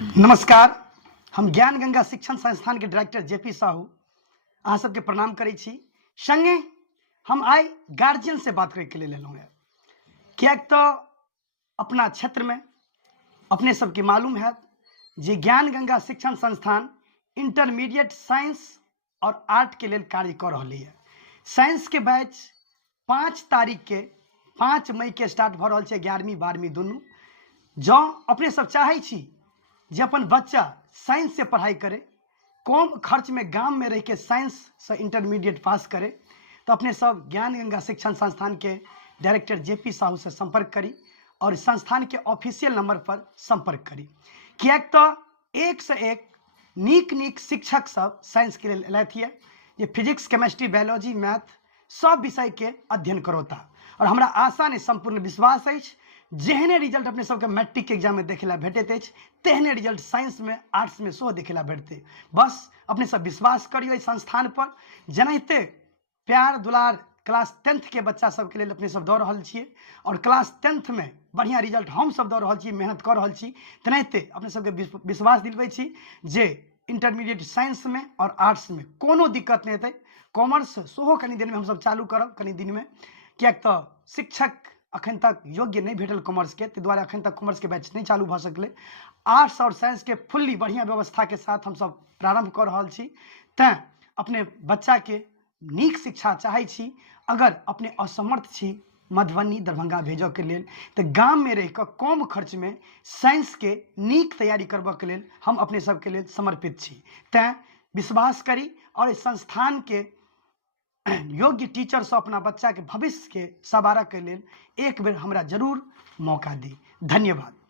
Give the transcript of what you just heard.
नमस्कार। हम ज्ञान गंगा शिक्षण संस्थान के डायरेक्टर जेपी साहू अहाँ सबके प्रणाम करै छी। संगे हम आइ गार्जियन से बात करे के लिए लेलहुँ है, कियाक तो अपना क्षेत्र में अपने सबके मालूम है जे ज्ञान गंगा शिक्षण संस्थान इंटरमीडिएट साइंस और आर्ट के लिए कार्य कर रही है। साइंस के बैच 5 तारीख के 5 मई के स्टार्ट भ रहल छै, 11वीं 12वीं दुनू। जँ अपने सब चाहै छी जे अपन बच्चा साइंस से पढ़ाई करे, कम खर्च में गांव में रह के साइंस से इंटरमीडिएट पास करे, तो अपने सब ज्ञान गंगा शिक्षण संस्थान के डायरेक्टर जेपी साहू से संपर्क करी और संस्थान के ऑफिशियल नंबर पर संपर्क करी। कियाक तो एक से एक नीक शिक्षक सब साइंस के लिए लाइथिए, जे फिजिक्स केमिस्ट्री बायोलॉजी मैथ सब विषय के अध्ययन करोता। और हमरा आशा नहीं संपूर्ण विश्वास है जेहने रिजल्ट अपने सबके मैट्रिक के एग्जाम में देखेला भेटैत अछि, तेहने रिजल्ट साइंस में आर्ट्स में सेहो देखेला भेटते। बस अपने सब विश्वास करियो इस संस्थान पर। जेनाहिते प्यार दुलार क्लास 10th के बच्चा सबके लिए अपने सब दऽ रहल छियै और क्लास 10th में बढ़िया रिजल्ट हम सब दऽ रहल छी, मेहनत कर रहल छी, तेनाहिते अपने सबके विश्वास दिलबै छी जे इंटरमीडिएट साइंस में और आर्ट्स में कोनो दिक्कत नहीं हेतै। कॉमर्स सेहो कनि दिन में हम सब चालू करब, कनि दिन में, कियाक तो शिक्षक अखन तक योग्य नहीं भेटल कॉमर्स के, ताहि दुआरे अखन तक कॉमर्स के बैच नहीं चालू भ सकले। आर्ट्स और साइंस के फुल्ली बढ़िया व्यवस्था के साथ हम सब प्रारंभ कर रहल छी। तें अपने बच्चा के नीक शिक्षा चाहै छी, अगर अपने असमर्थ छी मधुबनी दरभंगा भेजऽ के लेल, तो गांव में रह कर कम खर्च में साइंस के नीक तैयारी करबऽ के लेल हम अपने सब के लेल समर्पित छी। तें विश्वास करी और इस संस्थान के योग्य टीचर से अपना बच्चा के भविष्य के सवारऽ के लेल एक बेर हमरा जरूर मौका दी। धन्यवाद।